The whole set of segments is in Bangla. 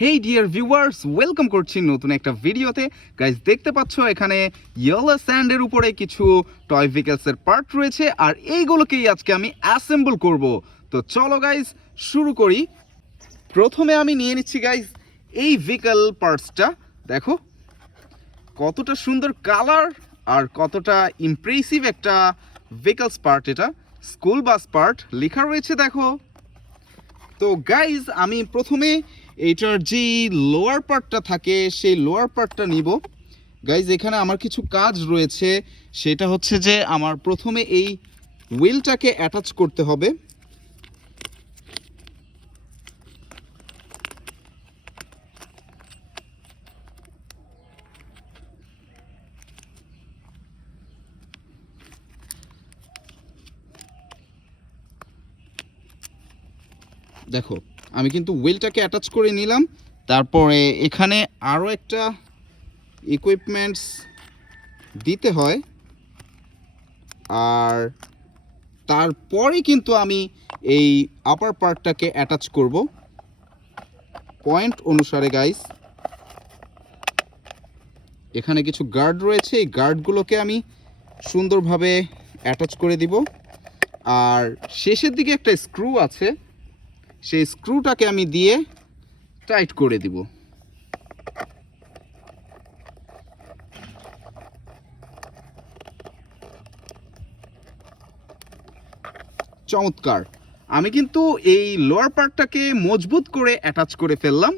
হেই ডিয়ার ভিউয়ার্স, ওয়েলকাম করছি নতুন একটা ভিডিওতে। গাইজ দেখতে পাচ্ছ এখানে ইয়েলো স্যান্ডের উপরে কিছু টয় ভেহিকলসের পার্ট রয়েছে, আর এইগুলোকেই আজকে আমি অ্যাসেম্বল করব। তো চলো গাইজ শুরু করি। প্রথমে আমি নিয়ে নিচ্ছি গাইজ এই ভেহিকল পার্টসটা। দেখো কতটা সুন্দর কালার আর কতটা ইমপ্রেসিভ একটা ভেহিকলস পার্ট। এটা স্কুল বাস পার্ট লেখা রয়েছে দেখো। তো গাইজ আমি প্রথমে এইটার যে লোয়ার পার্টটা থাকে সেই লোয়ার পার্টটা নিব। গাইজ এখানে আমার কিছু কাজ রয়েছে, সেটা হচ্ছে যে আমার প্রথমে এই হুইলটাকে অ্যাটাচ করতে হবে। দেখো আমি কিন্তু হুইলটাকে অ্যাটাচ করে নিলাম। তারপরে এখানে আরও একটা ইকুইপমেন্টস দিতে হয়, আর তারপরে কিন্তু আমি এই আপার পার্টটাকে অ্যাটাচ করব পয়েন্ট অনুসারে। গাইস এখানে কিছু গার্ড রয়েছে, এই গার্ডগুলোকে আমি সুন্দরভাবে অ্যাটাচ করে দিব। আর শেষের দিকে একটা স্ক্রু আছে, সেই স্ক্রুটাকে আমি দিয়ে টাইট করে দিব। চমৎকার! আমি কিন্তু এই লোয়ার পার্টটাকে মজবুত করে অ্যাটাচ করে ফেললাম।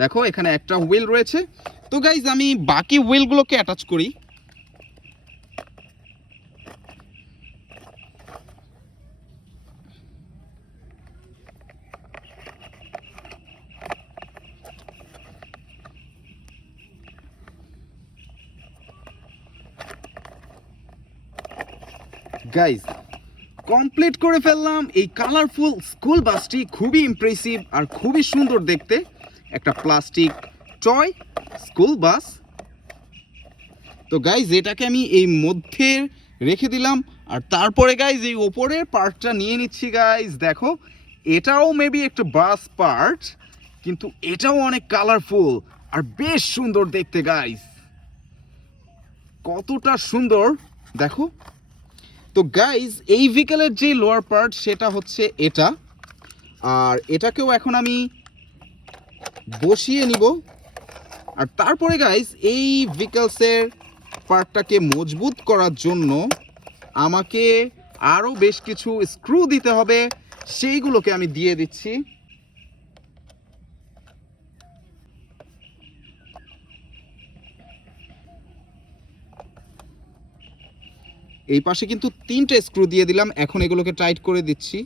দেখো এখানে একটা হুইল রয়েছে। তো গাইজ আমি বাকি হুইলগুলোকে অ্যাটাচ করি। গাইজ কমপ্লিট করে ফেললাম এই কালারফুল স্কুল বাসটি। খুবই ইমপ্রেসিভ আর খুবই সুন্দর দেখতে একটা প্লাস্টিক টয় স্কুল বাস। তো গাইজ এটাকে আমি এই মধ্যে রেখে দিলাম, আর তারপরে গাইজ এই ওপরের পার্টটা নিয়ে নিচ্ছি। গাইজ দেখো এটাও মেবি একটা বাস পার্ট, কিন্তু এটাও অনেক কালারফুল আর বেশ সুন্দর দেখতে। গাইজ কতটা সুন্দর দেখো। তো গাইজ এই ভেহিকলের যে লোয়ার পার্ট সেটা হচ্ছে এটা, আর এটাকেও এখন আমি বসিয়ে নিব। আর তারপরে গাইজ এই ভেহিকলসের পার্টটাকে মজবুত করার জন্য আমাকে আরও বেশ কিছু স্ক্রু দিতে হবে, সেইগুলোকে আমি দিয়ে দিচ্ছি। এই পাশে কিন্তু 3টে স্ক্রু দিয়ে দিলাম, এখন এগুলোকে টাইট করে দিচ্ছি।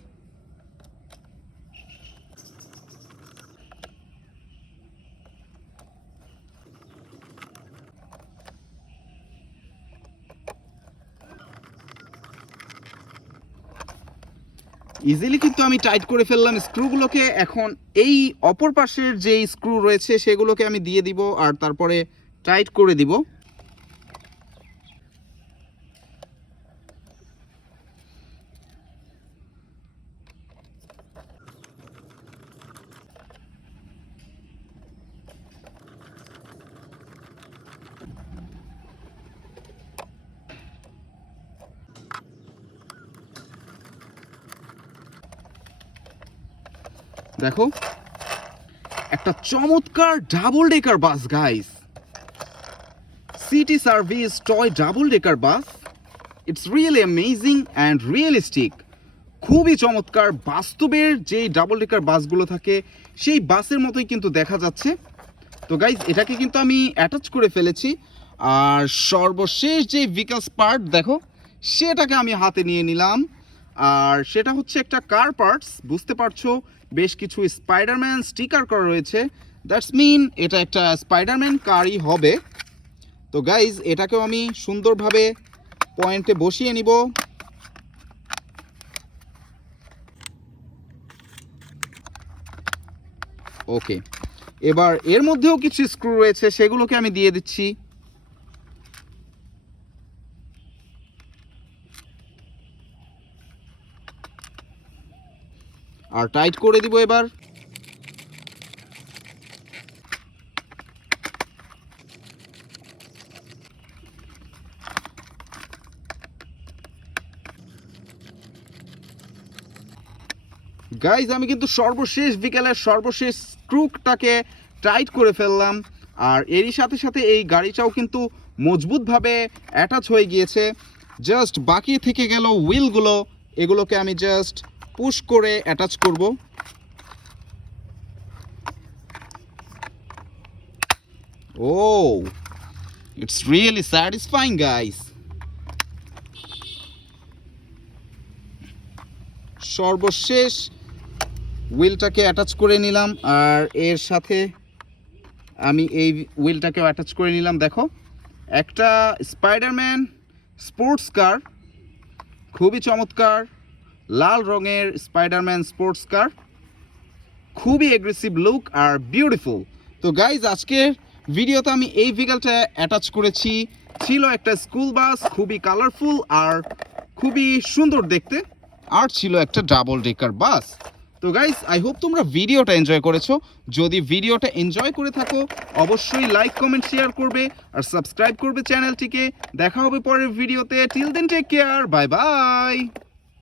ইজিলি কিন্তু আমি টাইট করে ফেললাম স্ক্রুগুলোকে। এখন এই অপর পাশের যে স্ক্রু রয়েছে সেগুলোকে আমি দিয়ে দিব, আর তারপরে টাইট করে দিব। দেখো একটা চমৎকার double decker bus guys, city service toy double decker bus. It's really amazing and realistic. খুবই চমৎকার। বাস্তবের যে ডাবল ডেকার বাসগুলো থাকে সেই বাসের মতোই কিন্তু দেখা যাচ্ছে। তো গাইজ এটাকে কিন্তু আমি অ্যাটাচ করে ফেলেছি। আর সর্বশেষ যে ভেহিকলস পার্ট দেখো সেটাকে আমি হাতে নিয়ে নিলাম, আর সেটা হচ্ছে একটা কার পার্টস। বুঝতে পারছো বেশ কিছু স্পাইডারম্যান স্টিকার করা রয়েছে, দ্যাটস মিন এটা একটা স্পাইডারম্যান কারই হবে। তো গাইজ এটাকেও আমি সুন্দরভাবে পয়েন্টে বসিয়ে নিব। ওকে, এবার এর মধ্যেও কিছু স্ক্রু রয়েছে, সেগুলোকে আমি দিয়ে দিচ্ছি। আর টাইট করে দিব এবার। গাইজ আমি কিন্তু সর্বশেষ বিকেলের সর্বশেষ স্ক্রুটাকে টাইট করে ফেললাম, আর এরই সাথে সাথে এই গাড়িটাও কিন্তু মজবুতভাবে অ্যাটাচ হয়ে গিয়েছে। জাস্ট বাকি থেকে গেল হুইলগুলো, এগুলোকে আমি জাস্ট পুশ করে অ্যাটাচ করব। Oh, it's really satisfying, guys. সর্বশেষ হুইলটাকে অ্যাটাচ করে নিলাম, আর এর সাথে আমি এই হুইলটাকেও অ্যাটাচ করে নিলাম। দেখো, একটা স্পাইডারম্যান স্পোর্টস কার, খুবই চমৎকার লাল রঙের স্পাইডারম্যান স্পোর্টস কার, খুবই এগ্রেসিভ লুক আর বিউটিফুল। তো গাইজ আজকের ভিডিওতে আমি এই ভেহিকলটা অ্যাটাচ করেছি, ছিল একটা স্কুল বাস, খুবই কালারফুল আর খুবই সুন্দর দেখতে, আর ছিল একটা ডাবল ডেকার বাস। তো গাইজ আই হোপ তোমরা ভিডিওটা এনজয় করেছো। যদি ভিডিওটা এনজয় করে থাকো অবশ্যই লাইক কমেন্ট শেয়ার করবে আর সাবস্ক্রাইব করবে চ্যানেলটিকে। দেখা হবে পরের ভিডিওতে। Till then take care, bye by.